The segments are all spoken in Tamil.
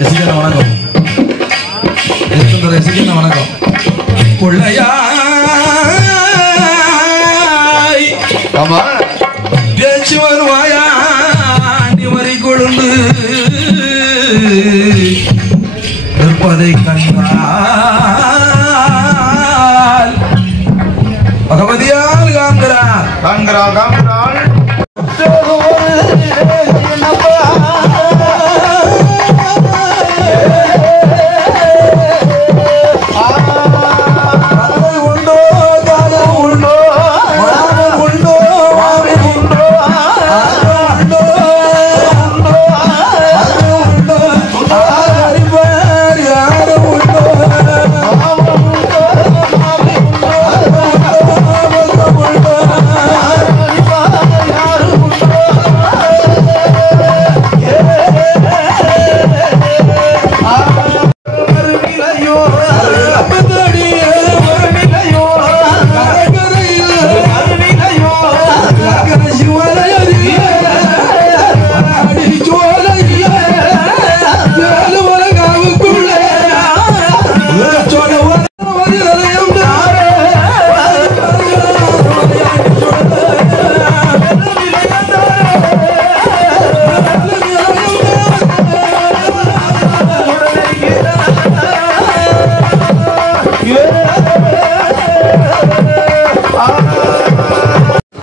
ரசிகன வணக்கம். ரசிகன வணக்கம். கொள்ளையாய் ஆமா பேச்சு வருவாயா வரி கொழுந்து இருப்பதை கண்டால் பகவதியால் காண்கிறார் காண்கிறாள் காண்கிறாள்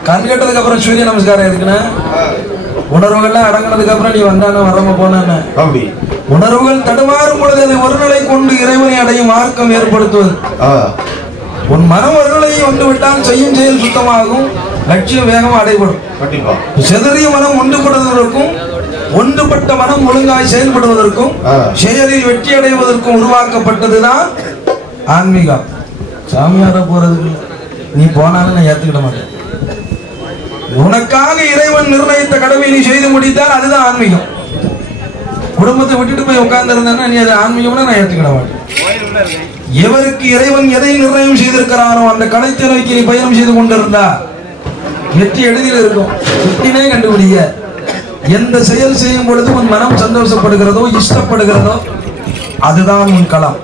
கண் கட்டதுக்கு அப்புறம் சூரிய நமஸ்காரம் இருக்குன்னா உணர்வுகள்லாம் அடங்கினதுக்கு அப்புறம் நீ வந்தானே வராம போனானே அப்படி உணர்வுகள் தடுமாறும் பொழுது அதை ஒரு நிலை கொண்டு இறைவனை அடையும் மார்க்கம் ஏற்படுத்துவது. உன் மனம் ஒரு நிலையை வந்து விட்டால் செய்யும் செயல் சுத்தமாகும், லட்சியம் வேகமாக அடைபடும். கண்டிப்பா சிதறிய மனம் ஒன்றுபடுவதற்கும் ஒன்றுபட்ட மனம் ஒழுங்காய் செயல்படுவதற்கும் செயலில் வெற்றி அடைவதற்கும் உருவாக்கப்பட்டதுதான் ஆன்மீகம். சாமியார போறதுக்கு நீ போனாலும் நான் ஏத்துக்கிட மாட்டேன். உனக்காக இறைவன் நிர்ணயித்த கடமை நீ செய்து முடித்தால் அதுதான் ஆன்மீகம். குடும்பத்தை விட்டுட்டு போய் உட்கார்ந்து இருந்தா நீ அது ஆன்மீகம்னா நான் ஏற்றுக்கிட மாட்டேன். எவருக்கு இறைவன் எதை நிர்ணயம் செய்திருக்கிறானோ அந்த கலைத்தை நோக்கி நீ பயணம் செய்து கொண்டிருந்தா வெற்றி எளிதில் இருக்கும். வெற்றினே கண்டுபிடிக்க எந்த செயல் செய்யும் பொழுது உன் மனம் சந்தோஷப்படுகிறதோ இஷ்டப்படுகிறதோ அதுதான் உன் களம்,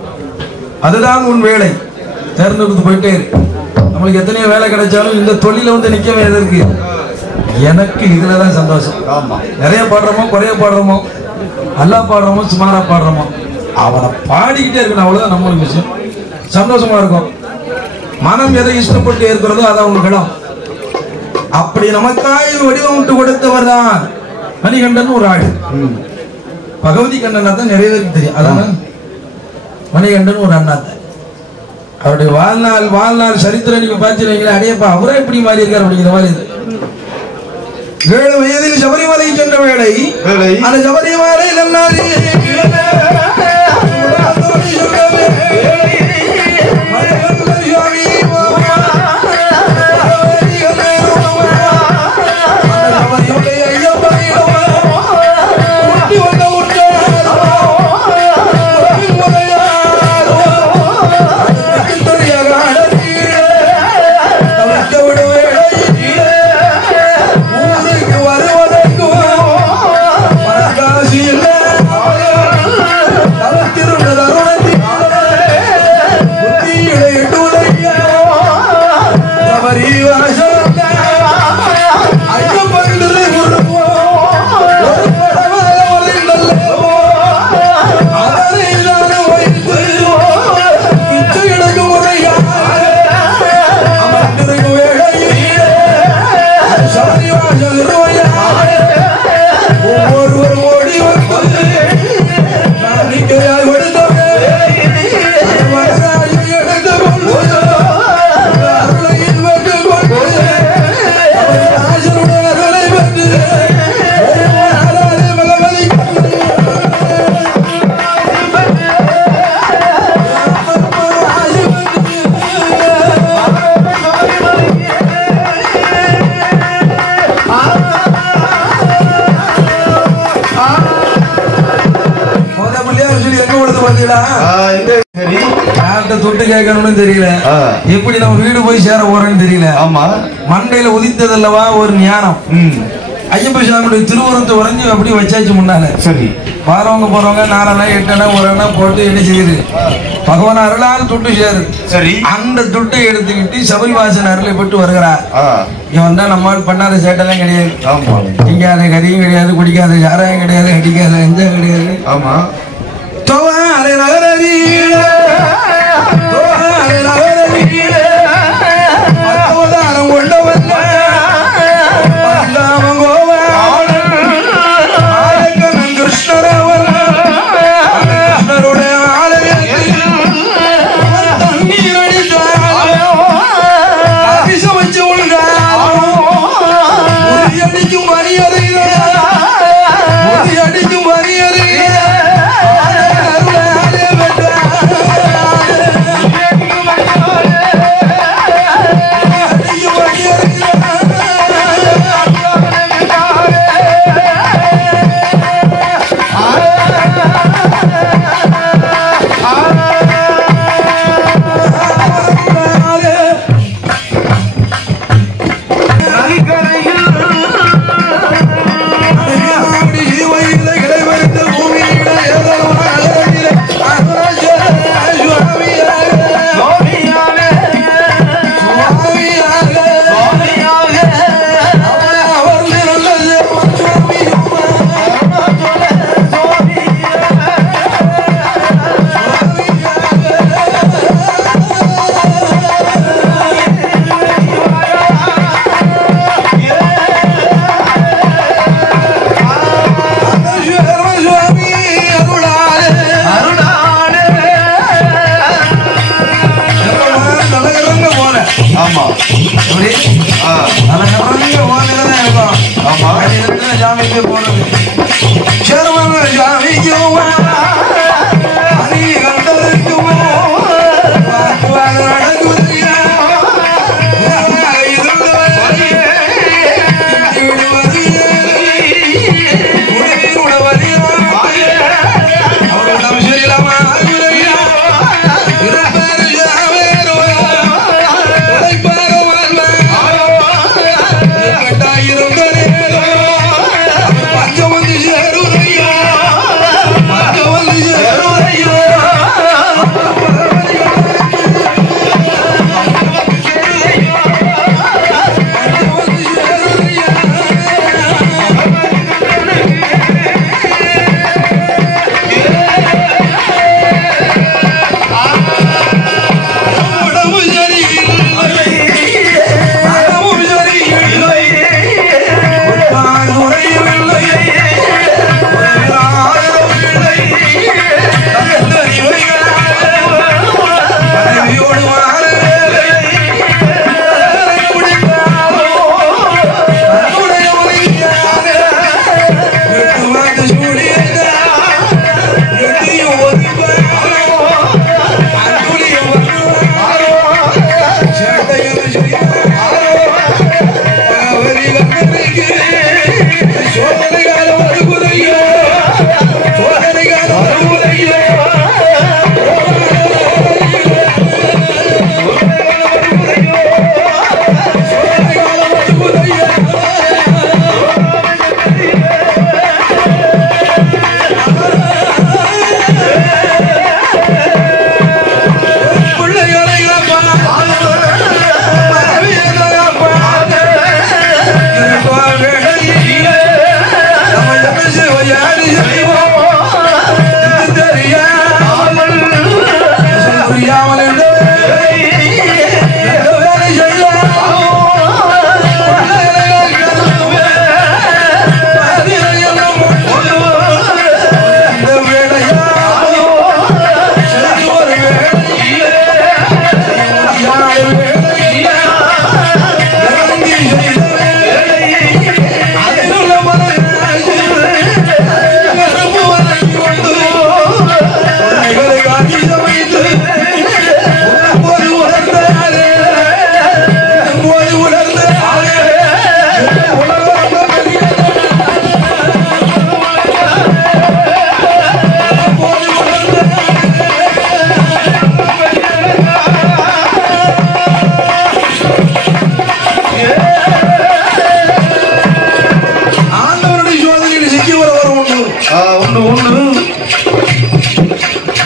அதுதான் உன் வேலை. தேர்ந்தெடுத்து போயிட்டே இருக்கு. நம்மளுக்கு எத்தனையோ வேலை கிடைச்சாலும் இந்த தொழில வந்து நிக்கவே எதற்கு, எனக்கு இதுலதான் சந்தோஷம். நிறைய பாடுறோமோ குறைய பாடுறோமோ நல்லா பாடுறோமோ சுமாரா பாடுறோமோ அவனை பாடிக்கிட்டே இருக்கணும், அவ்வளவுதான் நம்மளுக்கு விஷயம். சந்தோஷமா இருக்கும். மனம் எதை இஷ்டப்பட்டு இருக்கிறதோ அதான் உங்க இடம். அப்படி நமக்காய் வடிவமிட்டு கொடுத்தவர் தான் மணிகண்டன் ஒரு ஆள். பகவதி கண்ணனா தான் நிறைய பேருக்கு தெரியும். அதான மணிகண்டன் ஒரு அண்ணாத்த. அவருடைய வாழ்நாள் சரித்திரம் நீங்க பாத்தீங்கன்னா அடையப்பா அவரே இப்படி மாறி இருக்காரு அப்படிங்கிற மாதிரி. 7 வயதில் சபரிமலை சென்ற வேளை அந்த சபரிமலை நன்னாரி தொட்டு கேட்கணும்னு தெரியல, எப்படி நம்ம வீடு போய் சேர போறோம்னு தெரியல. ஆமா, மண்டையில உதித்ததல்லவா ஒரு ஞானம். ஐயப்ப சாமியுடைய திருவுருவத்தை உறைஞ்சு அப்படி வச்சாச்சு முன்னால. சரி. வரவங்க போறவங்க 4 அணை 8 அணை 1 அணை போட்டு என்ன செய்யுது, பகவான் அருளால் துட்டு சேரு. சரி. அந்த துட்டை எடுத்துக்கிட்டு சபரிவாசன் அருளை பெற்று வருகிறார். இவன் தான் நம்மால் பண்ணாத சேட்டெல்லாம் கிடையாது. திங்காத கறியும் கிடையாது, குடிக்காத சாராயம் கிடையாது, அடிக்காத எஞ்சம் கிடையாது. ஆமா. தோவாலை நகரீல தோவாலை நகரீல அவதாரம் கொண்டவன் கிருஷ்ணரவன் கிருஷ்ணருடைய ஆலயத்தில் தண்ணீர் அடித்தார் வச்சு அடிக்கும் மணியறையில அடிக்கும் மணியறையில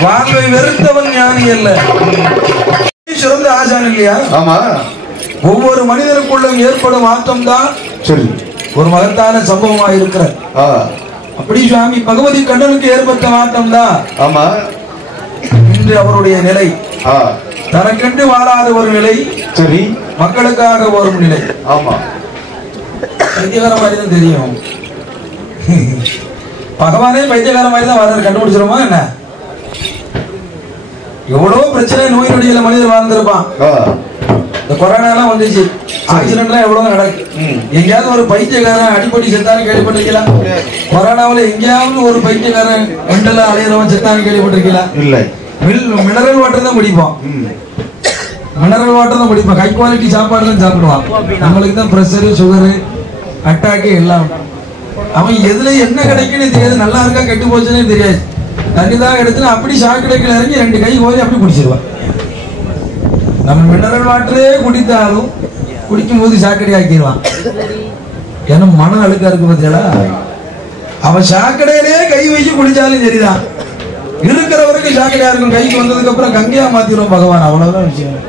வாழ்வை வெறுத்தவன் ஞானி அல்ல. சிறந்த ஆசான் இல்லையா? ஆமா. ஒவ்வொரு மனிதனுக்குள்ளும் ஏற்படும் மாற்றம் தான் சரி ஒரு மகத்தான சம்பவமா இருக்கிற. அப்படி சுவாமி பகவதி கண்ணனுக்கு ஏற்பட்ட மாற்றம் தான் ஆமா இன்று அவருடைய நிலை. தனக்கென்று வாழாத ஒரு நிலை, சரி மக்களுக்காக வரும் நிலை. ஆமா பைத்தியகார மாதிரி தான் தெரியும். பகவானே பைத்தியகார மாதிரி தான் வர்றாரு, கண்டுபிடிச்சிருமா என்ன? எவ்வளவு பிரச்சனை நோய் நொடியில மனிதர் வாழ்ந்திருப்பான். இந்த கொரோனா எல்லாம் வந்துச்சு, ஆக்சிடென்ட் எல்லாம் எவ்வளவு நடக்கு. எங்கேயாவது ஒரு பைத்தியக்காரன் அடிப்படி செத்தான்னு கேள்விப்பட்டிருக்கலாம்? கொரோனாவில எங்கேயாவது ஒரு பைத்தியக்காரன் வெண்டல அலையிறவன் செத்தான்னு கேள்விப்பட்டிருக்கலாம்? இல்லை. மினரல் வாட்டர் தான் குடிப்போம், மினரல் வாட்டர் தான் குடிப்போம். ஹை குவாலிட்டி சாப்பாடு தான் சாப்பிடுவான். நம்மளுக்கு தான் பிரஷரு, சுகரு, அட்டாக்கு எல்லாம். அவன் எதுல என்ன கிடைக்குன்னு தெரியாது, நல்லா இருக்கா கெட்டு போச்சுன்னே தெரியாது. தண்ணி தான் எடுத்துன்னு அப்படி சாக்கடைக்குள்ள இறங்கி 2 கை கோரி அப்படி குடிச்சிருவான். நம்ம மினரல் வாட்டரே குடித்தாலும் குடிக்கும் போது சாக்கடை ஆக்கிடுவான். ஏன்னா மனம் அழுக்கா இருக்கு பார்த்தீங்களா? அவன் சாக்கடையிலே கை வச்சு குடிச்சாலும் சரிதான், இருக்கிற வரைக்கும் சாக்கடையா இருக்கும். கைக்கு வந்ததுக்கு அப்புறம் கங்கையா மாத்திரும் பகவான். அவ்வளவுதான் விஷயம்.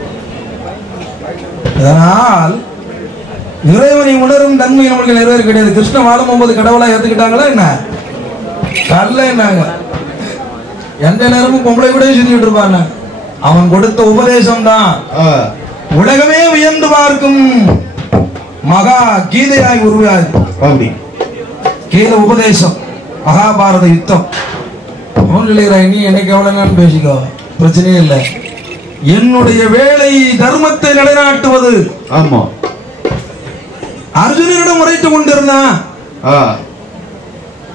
அதனால் இறைவனை உணரும் தன்மை நம்மளுக்கு நிறைவேற கிடையாது. கிருஷ்ண வாழும் 9 கடவுளா ஏத்துக்கிட்டாங்களா என்ன? கல்ல என்னாங்க எந்த நேரமும் பொம்பளை கூட சுத்திட்டு இருப்பாங்க. அவன் கொடுத்த உபதேசம் தான் உலகமே வியந்து பார்க்கும் மகா கீதையாய் உருவாது. கீத உபதேசம், மகாபாரத யுத்தம். நீ என்னைக்கு எவ்வளவு பேசிக்கோ, பிரச்சனையே இல்லை. என்னுடைய வேலை தர்மத்தை நிலைநாட்டுவது. ஆமா, அர்ஜுனனிடம் உரைத்துக் கொண்டிருந்தான்.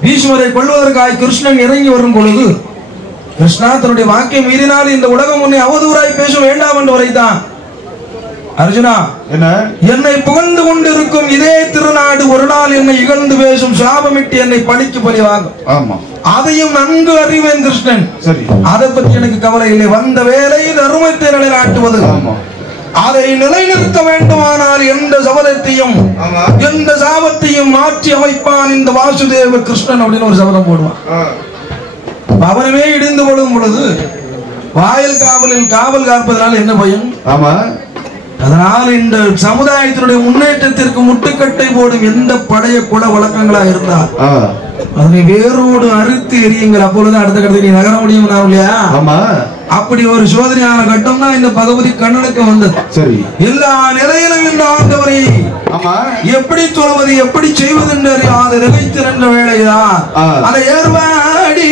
பீஷ்மரை கொள்வதற்காக கிருஷ்ணன் இறங்கி வரும் பொழுது, கிருஷ்ணா தன்னுடைய வாக்கை மீறினால் இந்த உலகம் உன்னை அவதூறாய் பேச வேண்டாம் என்று உரைத்தான். அர்ஜுனா, என்னை புகழ்ந்து கொண்டிருக்கும் இதே திருநாடு ஒரு நாள் என்னை இகழ்ந்து பேசும், சாபமிட்டு என்னை பழிக்கு பழிவாகும். அதையும் நன்கு அறிவேன் கிருஷ்ணன். அதை பற்றி எனக்கு கவலை இல்லை. வந்த வேலை தர்மத்தை நிலைநாட்டுவது. அதை நிலைநிறுத்த வேண்டுமானால் எந்த சபதத்தையும் எந்த சாபத்தையும் மாற்றி அமைப்பான் இந்த வாசுதேவ கிருஷ்ணன் அப்படின்னு ஒரு சபதம் போடுவான். அவனமே இடிந்து கொள்ளும் பொழுது வாயில் காவலில் காவல் காப்பதனால் என்ன பயன்? ஆமா, அதனால் இந்த சமுதாயத்தினுடைய முன்னேற்றத்திற்கு முட்டுக்கட்டை போடும் எந்த பழைய குல வழக்கங்களா இருந்தா அதனை வேரோடு அறுத்து எரியுங்கள். அப்பொழுது அடுத்த கட்டத்தை நீ நகர முடியும் இல்லையா? ஆமா, அப்படி ஒரு சோதனையான கட்டம் தான் இந்த பகவதி கண்ணனுக்கு வந்தது. சரி, எல்லா நிலையிலும் இந்த ஆண்டவரை எப்படி சொல்வது எப்படி செய்வது என்று அறியாத நிலைத்து நின்ற வேலைதான் அதை ஏற்பாடி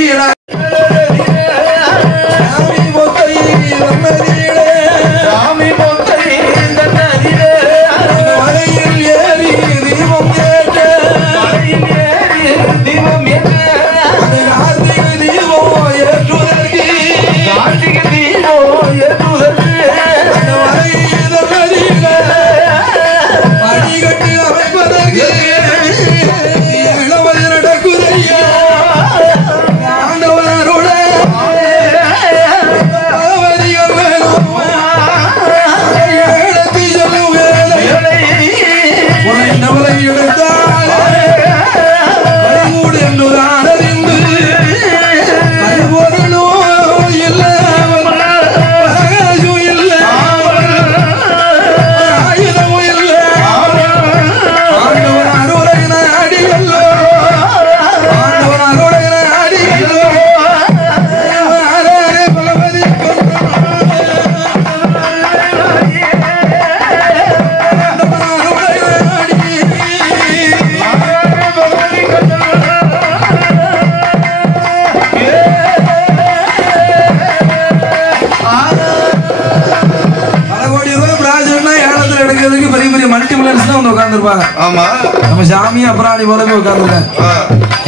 நம்ம சாமி அபராணி போலவே உட்கார்ந்துருக்காங்க.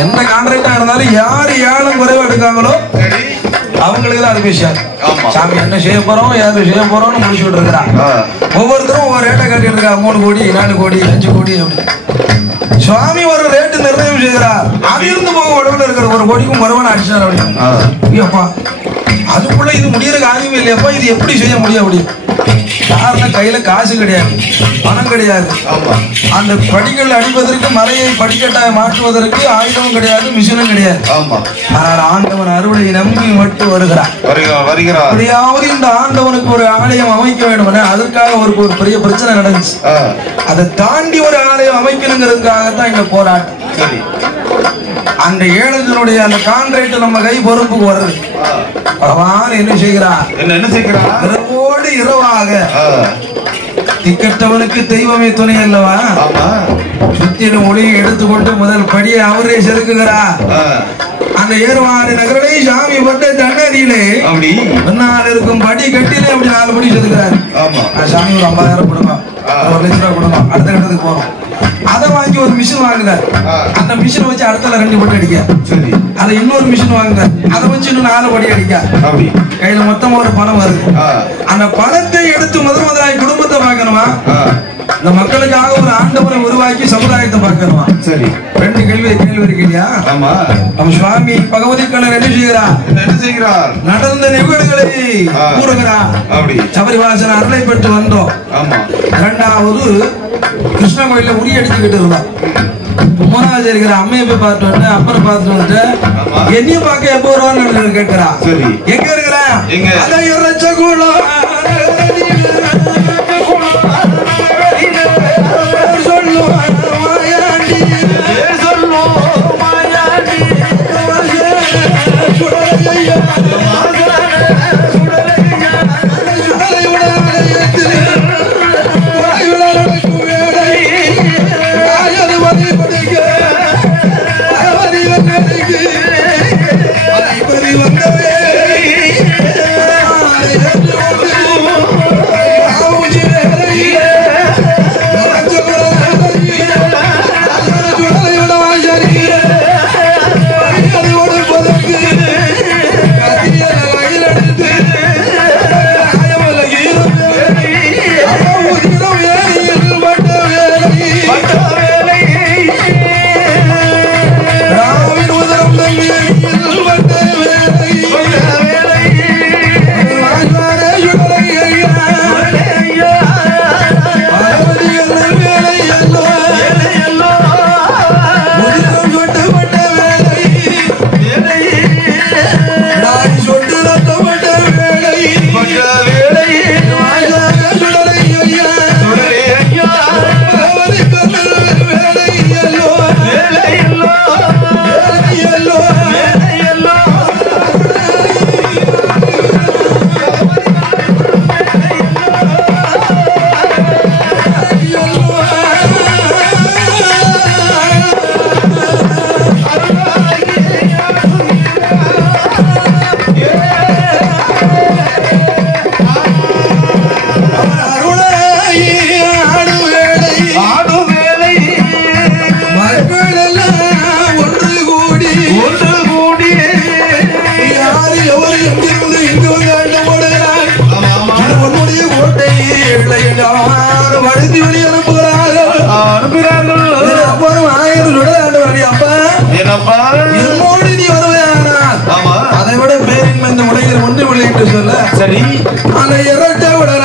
எந்த கான்ட்ராக்டா இருந்தாலும் யாரு ஏலம் குறைவா எடுக்காங்களோ அவங்களுக்கு தான் அனுப்பிச்சாங்க. சாமி என்ன செய்ய போறோம் யாரு செய்ய போறோம்னு முடிச்சுட்டு இருக்கிறாங்க. ஒவ்வொருத்தரும் ஒவ்வொரு ரேட்டை கட்டிட்டு இருக்காங்க. 3 கோடி 4 கோடி 5 கோடி அப்படி சுவாமி ஒரு ரேட்டு நிர்ணயம் செய்கிறார். அது இருந்து போக உடம்புல இருக்கிற 1 கோடிக்கும் குறைவான அடிச்சார். அப்படி அதுக்குள்ள இது முடியற காரியமே இல்லையப்பா, இது எப்படி செய்ய முடியும்? அப்படி காரணம் கையில காசு கிடையாது, பணம் கிடையாது. அந்த படிகள் அடிப்பதற்கு மலையை படிக்கட்டாக மாற்றுவதற்கு ஆயுதமும் கிடையாது, மிஷினும் கிடையாது. ஆனால் ஆண்டவன் அருளை நம்பி மட்டும் வருகிறார். அப்படியாவது இந்த ஆண்டவனுக்கு ஒரு ஆலயம் அமைக்க வேண்டும், அதற்காக ஒரு பெரிய பிரச்சனை நடந்துச்சு. அதை தாண்டி ஒரு ஆலயம் அமைக்கணுங்கிறதுக்காகத்தான் இந்த போராட்டம். அந்த ஏழைகளுடைய அந்த கான்ட்ராக்ட் நம்ம கை பொறுப்புக்கு வருது. பகவான் என்ன செய்கிறார்? இரவோடு இரவாக திக்கட்டவனுக்கு தெய்வமே துணை அல்லவா? சுத்திலும் ஒளியை எடுத்துக்கொண்டு முதல் படியை அவரே செலுக்குகிறார். அந்த ஏர்வாறு நகரனை சாமி பட்ட தண்ணதியிலே முன்னால் இருக்கும் படி கட்டிலே அப்படி 4 படி செலுக்கிறாரு. சாமி ஒரு 50,000 கொடுங்க, 1 லட்ச ரூபா கொடுங்க, அடுத்த கட்டத்துக்கு போறோம். அதை வாங்கி ஒரு மிஷின் வாங்குறாரு. அந்த மிஷின் வச்சு அடுத்தல 2 படி அடிக்க, அதை இன்னொரு மிஷின் வாங்குறாரு, அதை வச்சு இன்னும் 4 படி அடிக்க. கையில மொத்தமா ஒரு பணம் வருது. அந்த பணத்தை எடுத்து முதலாளி குடும்பத்தை பார்க்கணுமா, இந்த மக்களுக்காக ஒரு ஆண்டவரை உருவாக்கி சமுதாயத்தை பார்க்கணுமா? 2 கேள்வி கேள்வியா? நம்ம சுவாமி பகவதி கண்ணன் என்ன செய்கிறார்? நடந்த நிகழ்வுகளை கூறுகிறார். சபரிவாசன் அருளை பெற்று வந்தோம். 2வது கிருஷ்ண கோயில உரி அடிச்சுக்கிட்டு இருந்தோம். 3வது இருக்கிற அம்மையை போய் பார்த்து வந்து அப்பனை பார்த்து வந்து என்னையும் பார்க்க எப்போ வருவான்னு கேட்கிறா. எங்க இருக்கிற? அதை விட பேரின்மை இந்த உலகில் ஒன்று விளையிட்டு சொல்ல சரி. அந்த இரட்டை உடல்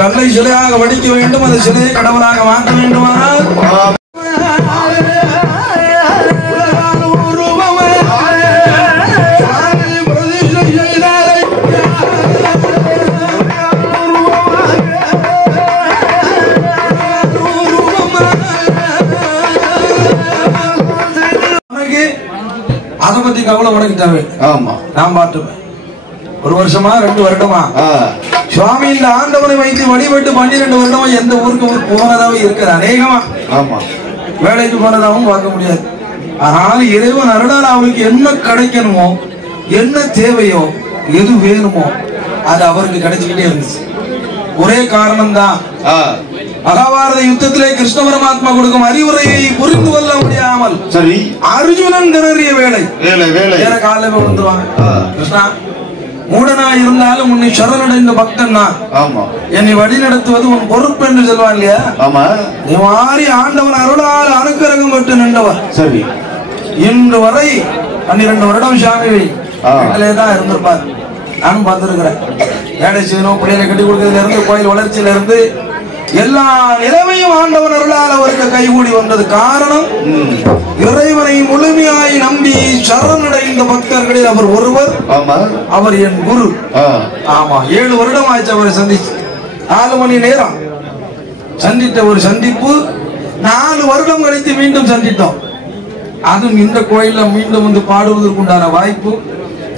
கல்லை சிலையாக வடிக்க வேண்டும், அந்த சிலையை கடவுளாக மாற்ற வேண்டுமானால் அதை பத்தி கவலை உனக்கு தேவை. ஆமா, நான் பார்த்துப்பேன். ஒரு வருஷமா 2 வருடமா சுவாமி இந்த ஆண்டவனை வைத்து வழிபட்டு 12 வருடமா எந்த ஊருக்கு போனதாவே இருக்கிற அநேகமா வேலைக்கு போனதாகவும் பார்க்க முடியாது. ஆனால் இறைவன் அருளால் அவருக்கு என்ன கிடைக்கணுமோ, என்ன தேவையோ, எது வேணுமோ அது அவருக்கு கிடைச்சுக்கிட்டே இருந்துச்சு. ஒரே காரணம் தான், மகாபாரத யுத்தத்திலே கிருஷ்ண பரமாத்மா கொடுக்கும் அறிவுரையை புரிந்து கொள்ள முடியாமல் சரி அர்ஜுனன் திணறிய வேலை வேற காலையில விழுந்துருவாங்க. கிருஷ்ணா, மூடனா இருந்தாலும் உன்னை சரணடைந்த பக்தன் தான், என்னை வழி நடத்துவது உன் பொறுப்பு என்று சொல்வான் இல்லையா? நீ மாறி ஆண்டவன் அருளால் அனுக்கிரகம் பெற்று நின்றவர். சரி, இன்று வரை 12 வருடம் சாமி தான் இருந்திருப்பார். நானும் பார்த்திருக்கிறேன். வேலை செய்யணும், பிள்ளைகளை கட்டி கொடுக்கறதுல இருந்து கோயில் வளர்ச்சியில இருந்து எல்லா நிலைமையும் ஆண்டவன் அருளால் அவருக்கு கைகூடி வந்தது. காரணம், இறைவனை முழுமையாய் நம்பி சரணடைந்த பக்தர்களில் அவர் ஒருவர். அவர் என் குரு. ஆமா, 7 வருடம் ஆச்சு அவரை சந்திச்சு. 4 மணி நேரம் சந்தித்த ஒரு சந்திப்பு 4 வருடம் கழித்து மீண்டும் சந்தித்தோம். அதுவும் இந்த கோயில்ல மீண்டும் வந்து பாடுவதற்குண்டான வாய்ப்பு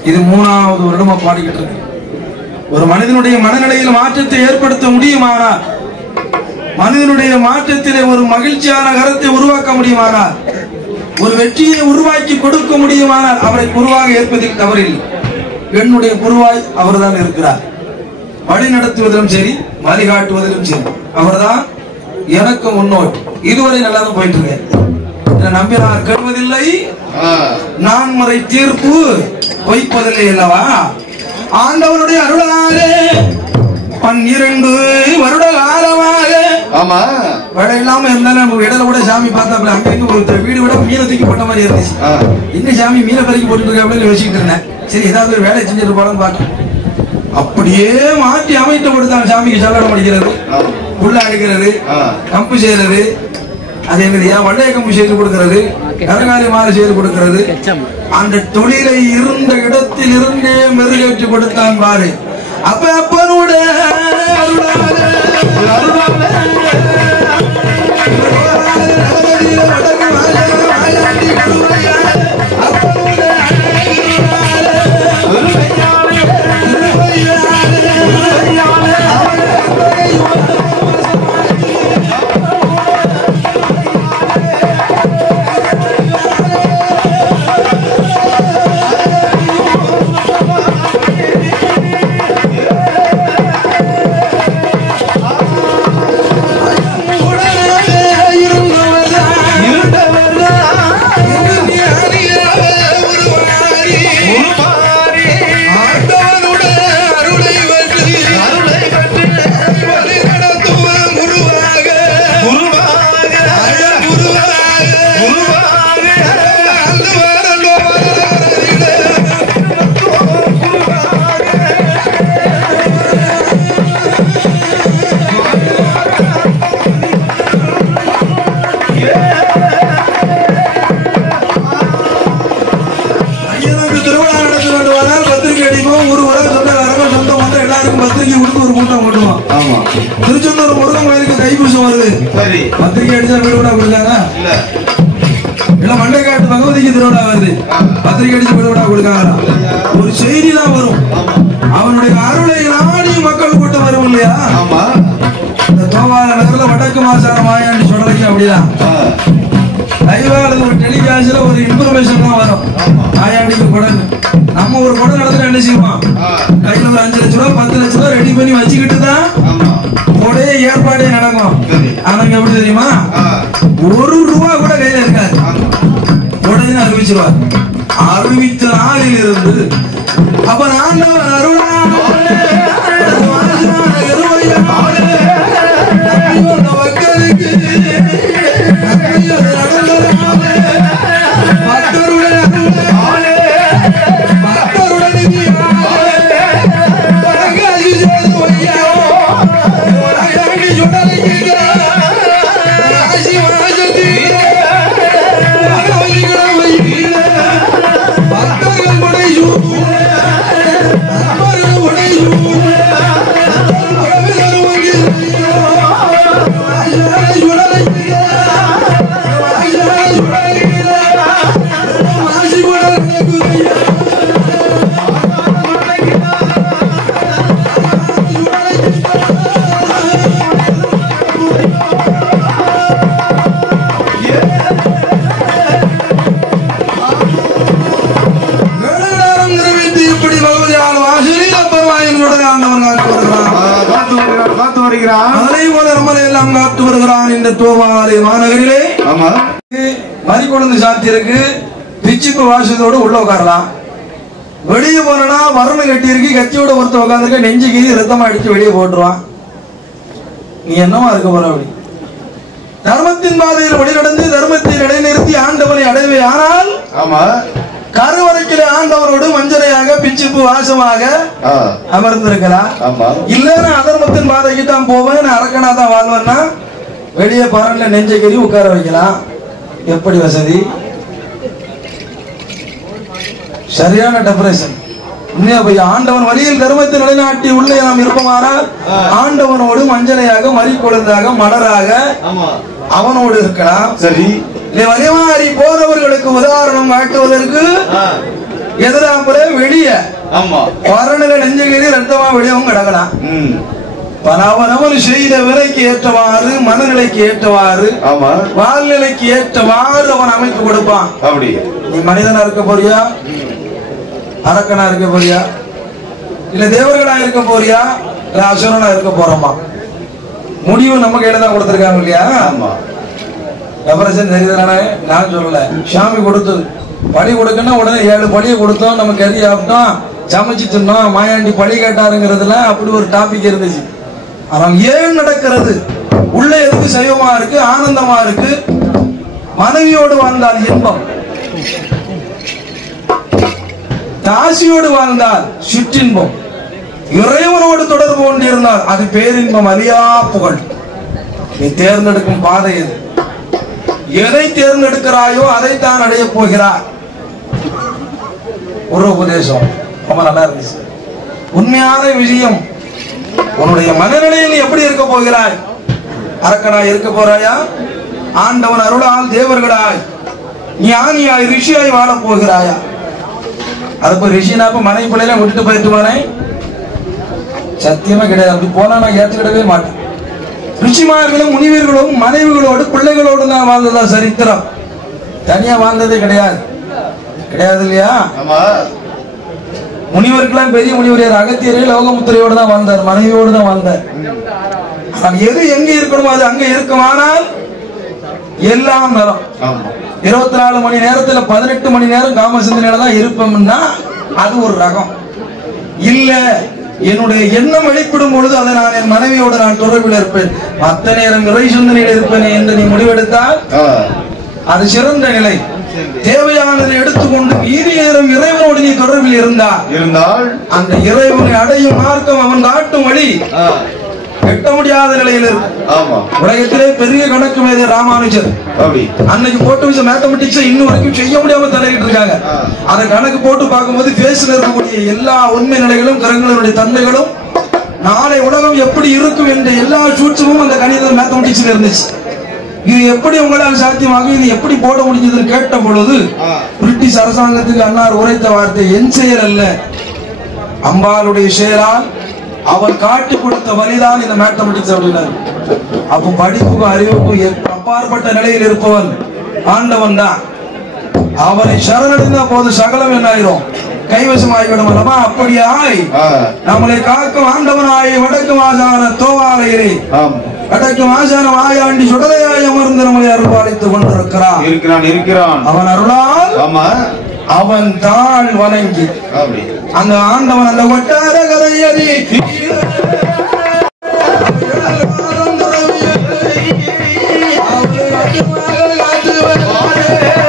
இது 3வது வருடமா பாடிக்கிட்டு இருக்கு. ஒரு மனிதனுடைய மனநிலையில் மாற்றத்தை ஏற்படுத்த முடியுமானால், மனிதனுடைய மாற்றத்திலே ஒரு மகிழ்ச்சியான கருத்தை உருவாக்க முடியுமானால், ஒரு வெற்றியை உருவாக்கி கொடுக்க முடியுமானால் அவரை குருவாக ஏற்பதில் தவறில்லை. என்னுடைய குருவாய் அவர் தான் இருக்கிறார். வழி நடத்துவதிலும் சரி, வழிகாட்டுவதிலும் சரி அவர்தான் எனக்கு முன்னோடி. இதுவரை நல்லா தான் போயிட்டு இருக்கேன். நம்பினார் கெடுவதில்லை, நான் முறை தீர்ப்பு பொய்ப்பதில்லை அல்லவா? ஆண்டவனுடைய அருளாலே 12 வருட காலமாக வேலை இல்லாம இருந்தாலும் நம்ம இடல கூட சாமி பார்த்தாப்புல அங்க ஒரு வீடு விட மீனை தூக்கி போட்ட மாதிரி இருந்துச்சு. இன்னும் சாமி மீனை பறிக்கி போட்டுட்டு இருக்க அப்படின்னு யோசிச்சுட்டு இருந்தேன். சரி, ஏதாவது ஒரு வேலை செஞ்சுட்டு போறோம்னு பார்த்தேன். அப்படியே மாற்றி அமைத்து கொடுத்தாங்க. சாமிக்கு சல்லடம் அடிக்கிறது, புள்ள அடிக்கிறது, கம்பு செய்யறது, அது என்னது வண்டைய கம்பு செய்து கொடுக்கிறது, கரகாரி மாலை செய்து கொடுக்கிறது. அந்த தொழிலை இருந்த இடத்தில் இருந்தே மெருகேற்றி கொடுத்தான் பாரு. அப்ப அப்பனுடைய இருந்தவதா கூட்டம் கூட்டுவான். ஆமா. திருச்செந்தூர் முருகன் கோயிலுக்கு தைப்பூசம் வருது. சரி. பத்திரிக்கை அடிச்சா வீடு விடா கொடுக்காங்க. இல்ல. இல்ல மண்டைக்காட்டு பகவதிக்கு திருவிழா வருது. பத்திரிக்கை அடிச்சு வீடு விடா கொடுக்காங்க. ஒரு செய்தி தான் வரும். அவனுடைய அருளை நாடி மக்கள் கூட்டம் வரும் இல்லையா? ஆமா. இந்த தோவால நகர்ல வடக்கு மாசான மாயாண்டி சொல்றதுக்கு அப்படிதான். லைவால ஒரு டெலிகாஸ்ட்ல ஒரு இன்ஃபர்மேஷன் தான் வரும். மாயாண்டிக்கு குடம் நம்ம ஒரு குடம் நடத்துற என்ன செய்வோம்? கையில ஒரு 5 லட்சம் ரூபாய் 10 லட்சம் ரூபாய் ரெடி பண்ணி வச்சுக்கிட்டு தான் உடைய ஏற்பாடே நடக்கும். ஆனா எப்படி தெரியுமா? 1 ரூபாய் கூட கையில இருக்காது. உடனே அறிவிச்சிருவார். அறிவித்த நாளில் இருந்து அப்ப ஆண்டவன் அருளா மாநகரிலே மறிக்கொழுந்து சாத்தியிருக்கு. பிச்சிப்பு வாசத்தோடு உள்ள உட்காரலாம். வெளியே போனா வரமை கட்டி இருக்கு. கத்தியோட ஒருத்த உட்காந்துருக்க நெஞ்சு கீழி ரத்தமா அடிச்சு வெளியே போட்டுருவான். நீ என்னமா இருக்க போற? அப்படி தர்மத்தின் பாதையில் வழி நடந்து தர்மத்தை நிலைநிறுத்தி ஆண்டவனை அடைவே. ஆனால் கருவறைக்கிலே ஆண்டவரோடு மஞ்சளையாக பிச்சிப்பு வாசமாக அமர்ந்திருக்கலாம். இல்லன்னா அதர்மத்தின் பாதைக்கு தான் போவேன், அரக்கனா தான் வாழ்வேன்னா வெளியே பரன்ல நெஞ்சகிரி உட்கார வைக்கலாம். எப்படி வசதி? சரியான டெபரேஷன். ஆண்டவன் வழியில் தர்மத்தை நிலைநாட்டி உள்ளே நாம் இருப்போமானால் ஆண்டவனோடு மஞ்சளையாக மறிக்கொழுந்தாக மலராக அவனோடு இருக்கலாம். சரி. வழிமாறி போறவர்களுக்கு உதாரணம் காட்டுவதற்கு எதிராக வெளியே பரனில நெஞ்சகிரி ரத்தமா வெளியவும் கிடக்கலாம். அவனவன் செய்த விலைக்கு ஏற்றவாறு மனநிலைக்கு ஏற்றவாறு வாழ்நிலைக்கு ஏற்றவாறு அவன் அமைத்து கொடுப்பான். அப்படி நீ மனிதனா இருக்க போறியா, அரக்கனா இருக்க போறியா, இல்ல தேவர்களா இருக்க போறியா, இல்ல அசுரனா இருக்க போறோமா? முடிவு நம்ம கையில தான் கொடுத்திருக்காங்க இல்லையா? எவரேஜன் தெரியுதானே? நான் சொல்லல, சாமி கொடுத்தது. பழி கொடுக்கணும் உடனே 7 பழியை கொடுத்தோம், நம்ம கறி சாப்பிட்டோம், சமைச்சு தின்னோம், மாயாண்டி பழி கேட்டாருங்கிறதுல அப்படி ஒரு டாபிக் இருந்துச்சு. ஆனால் ஏன் நடக்கிறது? உள்ள எதுக்கு சைவமா இருக்கு, ஆனந்தமா இருக்கு. மனைவியோடு வாழ்ந்தால் இன்பம், தாசியோடு வாழ்ந்தால் சிற்றின்பம், இறைவனோடு தொடர்பு கொண்டிருந்தால் அது பேரின்பம், அழியா புகழ். நீ தேர்ந்தெடுக்கும் பாதை எது? எதை தேர்ந்தெடுக்கிறாயோ அதைத்தான் அடைய போகிறார். ஒரு உபதேசம் ரொம்ப நல்லா இருந்துச்சு. உண்மையான விஷயம், உன்னுடைய மனநிலையில் நீ எப்படி இருக்க போகிறாய்? அரக்கனாய் இருக்க போறாயா, ஆண்டவன் அருளால் தேவர்களாய் ஞானியாய் ரிஷியாய் வாழ போகிறாயா? அது ரிஷினாப்ப மனை பிள்ளைல விட்டுட்டு போயிட்டு வானே? சத்தியமா கிடையாது. அப்படி போனா நான் ஏற்றுக்கிடவே மாட்டேன். ரிஷிமார்களும் முனிவர்களும் மனைவிகளோடு பிள்ளைகளோடு தான் வாழ்ந்ததா சரித்திரம். தனியா வாழ்ந்ததே கிடையாது. கிடையாது இல்லையா? முனிவருக்கெல்லாம் பெரிய முனிவர் அகத்தியரே லோகமுத்திரையோடு தான் வாழ்ந்தார், மனைவியோடு தான் வாழ்ந்தார். எது எங்க இருக்கணுமோ அது அங்க இருக்குமானால் எல்லாம் நலம். 24 மணி நேரத்துல 18 மணி நேரம் காம சிந்தனையில தான் இருப்போம்னா அது ஒரு ரகம் இல்ல. என்னுடைய எண்ணம் வெளிப்படும் பொழுது அதை நான் என் மனைவியோடு நான் தொடர்பில் இருப்பேன், மற்ற நேரம் இறை சிந்தனையில் இருப்பேன் என்று நீ முடிவெடுத்தால் அது சிறந்த நிலை. தேவையானதை எடுத்துக்கொண்டு மீதி நேரம் இறைவனோடு நீ தொடர்பில் இருந்தால் அந்த இறைவனை அடையும் மார்க்கம் அவன் காட்டும் வழி எட்ட முடியாத நிலையில் இருக்கு. உலகத்திலே பெரிய கணக்கு மேதை ராமானுஜர் அன்னைக்கு போட்டு வச்ச மேத்தமெட்டிக்ஸ் இன்னும் வரைக்கும் செய்ய முடியாம தலையிட்டு இருக்காங்க. அதை கணக்கு போட்டு பார்க்கும்போது பேஸ்ல இருக்கக்கூடிய எல்லா உண்மை நிலைகளும் கிரகங்களுடைய தன்மைகளும் நாளை உலகம் எப்படி இருக்கும் என்ற எல்லா சூட்சமும் அந்த கணித மேத்தமெட்டிக்ஸ்ல இருந்துச்சு. இது எப்படி உங்களால் சாத்தியமாகும், இது எப்படி போட முடிஞ்சதுன்னு கேட்ட பொழுது பிரிட்டிஷ் அரசாங்கத்துக்கு அன்னார் உரைத்த வார்த்தை என் செயல் அல்ல, அம்பாளுடைய செயலால் அவள் காட்டி கொடுத்த வழிதான் இந்த மேத்தமெட்டிக்ஸ் அப்படின்னாரு. அப்ப படிப்புக்கும் அறிவுக்கும் அப்பாற்பட்ட நிலையில் இருப்பவன் ஆண்டவன் தான். அவனை சரணடைந்த போது சகலம் என்ன ஆயிரும், கைவசம் ஆகிவிடும் அல்லவா? அப்படியாய் நம்மளை காக்கும் ஆண்டவனாய் வடக்கும் ஆசான தோவாலையிலே வடக்கும் ஆசான ஆயாண்டி சுடலையாய் அமர்ந்து நம்மளை அருள்பாலித்துக் கொண்டிருக்கிறான். அவன் அருளால் அவன் தாழ் வணங்கி அந்த ஆண்டவன் அந்த வட்டார கரையதி அவன்